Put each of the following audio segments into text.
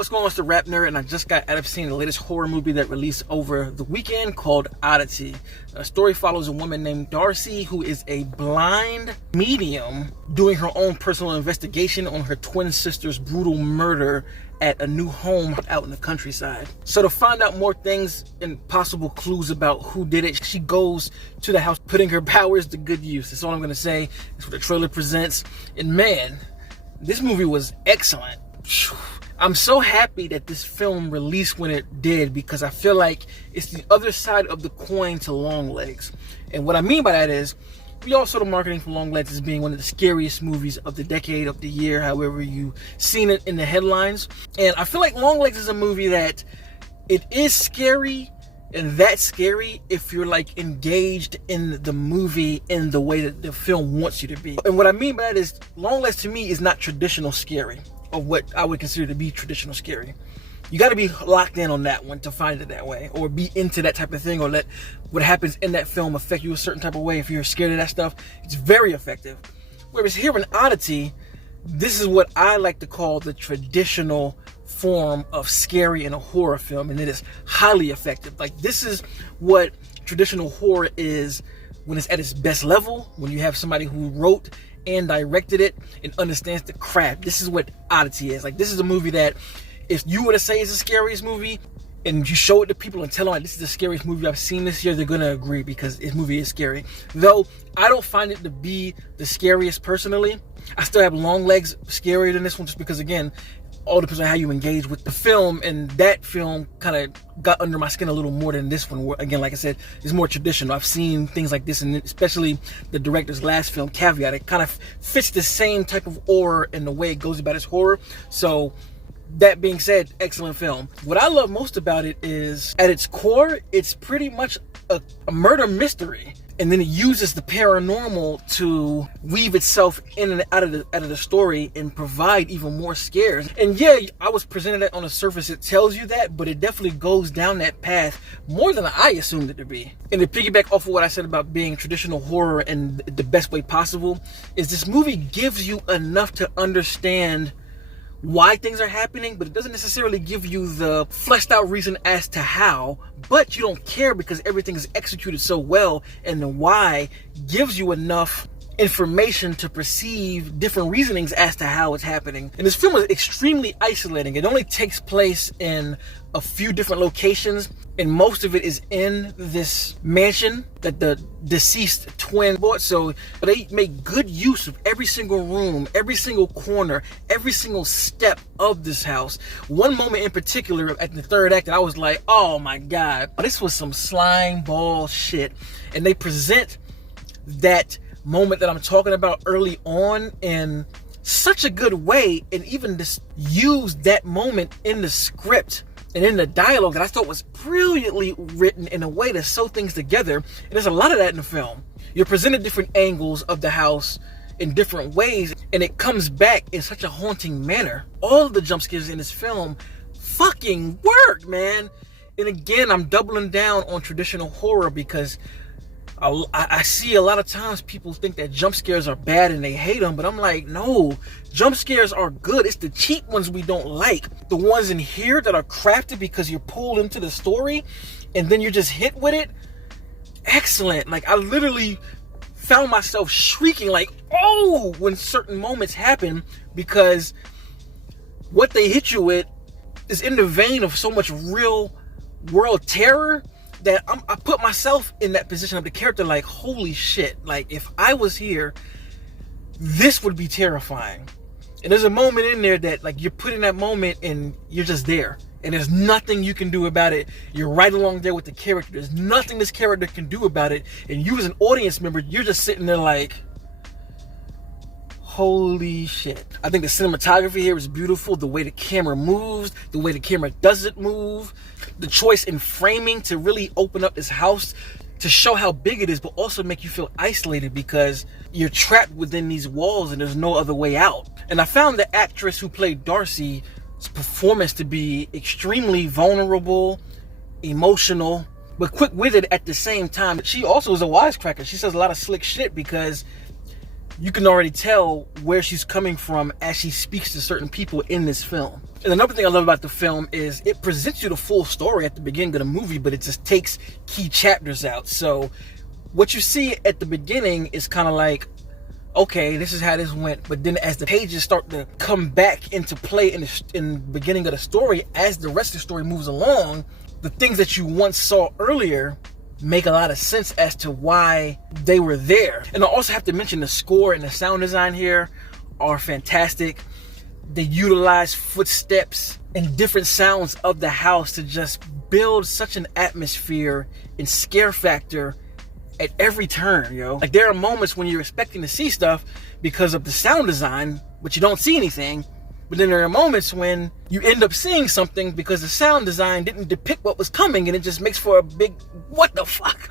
What's going on? It's the RapNerd, and I just got out of seeing the latest horror movie that released over the weekend called Oddity. The story follows a woman named Darcy who is a blind medium doing her own personal investigation on her twin sister's brutal murder at a new home out in the countryside. So to find out more things and possible clues about who did it, she goes to the house putting her powers to good use. That's all I'm gonna say. That's what the trailer presents. And man, this movie was excellent. I'm so happy that this film released when it did, because I feel like it's the other side of the coin to Longlegs. And what I mean by that is, we all saw the marketing for Longlegs as being one of the scariest movies of the decade, of the year, however you've seen it in the headlines. And I feel like Longlegs is a movie that it is scary, and that's scary if you're like engaged in the movie in the way that the film wants you to be. And what I mean by that is, Longlegs to me is not traditional scary, of what I would consider to be traditional scary. You got to be locked in on that one to find it that way, or be into that type of thing, or let what happens in that film affect you a certain type of way. If you're scared of that stuff, it's very effective. Whereas here in Oddity, this is what I like to call the traditional form of scary in a horror film, and it is highly effective. Like, this is what traditional horror is when it's at its best level, when you have somebody who wrote and directed it and understands the craft. This is what Oddity is. Like, this is a movie that if you were to say it's the scariest movie and you show it to people and tell them like, this is the scariest movie I've seen this year, they're gonna agree, because this movie is scary. Though I don't find it to be the scariest personally. I still have Longlegs scarier than this one, just because, again, all depends on how you engage with the film, and that film kind of got under my skin a little more than this one, where, again, like I said, it's more traditional. I've seen things like this, and especially the director's last film, Caveat, it kind of fits the same type of horror in the way it goes about its horror. So that being said, excellent film. What I love most about it is, at its core, it's pretty much a murder mystery. And then it uses the paranormal to weave itself in and out of the story and provide even more scares. And yeah, I was presented that on the surface, it tells you that, but it definitely goes down that path more than I assumed it to be. And to piggyback off of what I said about being traditional horror in the best way possible, is this movie gives you enough to understand why things are happening, but it doesn't necessarily give you the fleshed out reason as to how, but you don't care because everything is executed so well, and the why gives you enough information to perceive different reasonings as to how it's happening. And this film is extremely isolating. It only takes place in a few different locations, and most of it is in this mansion that the deceased twin bought. So they make good use of every single room, every single corner, every single step of this house. One moment in particular at the third act that I was like, oh my god, this was some slime ball shit. And they present that moment that I'm talking about early on in such a good way, and even just use that moment in the script and in the dialogue that I thought was brilliantly written in a way to sew things together. And there's a lot of that in the film. You're presented different angles of the house in different ways, and it comes back in such a haunting manner. All of the jump scares in this film fucking work, man. And again, I'm doubling down on traditional horror, because I see a lot of times people think that jump scares are bad and they hate them, but I'm like, no, jump scares are good. It's the cheap ones we don't like. The ones in here that are crafted because you're pulled into the story and then you're just hit with it, excellent. Like, I literally found myself shrieking like, oh, when certain moments happen, because what they hit you with is in the vein of so much real world terror that I put myself in that position of the character, like, holy shit, like, if I was here, this would be terrifying. And there's a moment in there that, like, you're put in that moment and you're just there, and there's nothing you can do about it. You're right along there with the character. There's nothing this character can do about it, and you as an audience member, you're just sitting there like, holy shit. I think the cinematography here is beautiful. The way the camera moves, the way the camera doesn't move, the choice in framing to really open up this house to show how big it is, but also make you feel isolated because you're trapped within these walls and there's no other way out. And I found the actress who played Darcy's performance to be extremely vulnerable, emotional, but quick-witted at the same time. She also is a wisecracker. She says a lot of slick shit, because you can already tell where she's coming from as she speaks to certain people in this film. And another thing I love about the film is it presents you the full story at the beginning of the movie, but it just takes key chapters out. So what you see at the beginning is kind of like, okay, this is how this went. But then as the pages start to come back into play in the beginning of the story, as the rest of the story moves along, the things that you once saw earlier make a lot of sense as to why they were there. And I also have to mention the score and the sound design here are fantastic. They utilize footsteps and different sounds of the house to just build such an atmosphere and scare factor at every turn, yo. Like, there are moments when you're expecting to see stuff because of the sound design, but you don't see anything. But then there are moments when you end up seeing something because the sound design didn't depict what was coming, and it just makes for a big, what the fuck?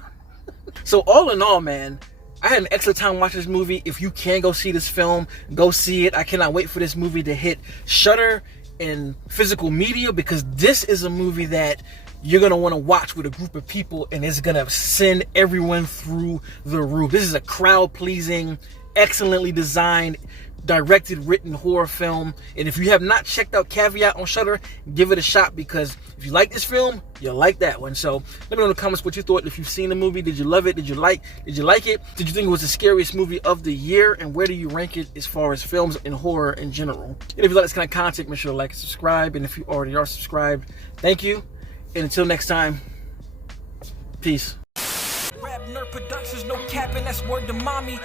So all in all, man, I had an excellent time watching this movie. If you can go see this film, go see it. I cannot wait for this movie to hit Shudder in physical media, because this is a movie that you're going to want to watch with a group of people, and it's going to send everyone through the roof. This is a crowd-pleasing, excellently designed, directed, written horror film. And if you have not checked out Caveat on Shudder, give it a shot, because if you like this film, you'll like that one. So let me know in the comments what you thought. If you've seen the movie, did you love it? Did you like it? Did you think it was the scariest movie of the year? And where do you rank it as far as films and horror in general? And if you like this kind of content, make sure to like and subscribe. And if you already are subscribed, thank you. And until next time, peace. RapNerd Productions, no capping, that's word to mommy.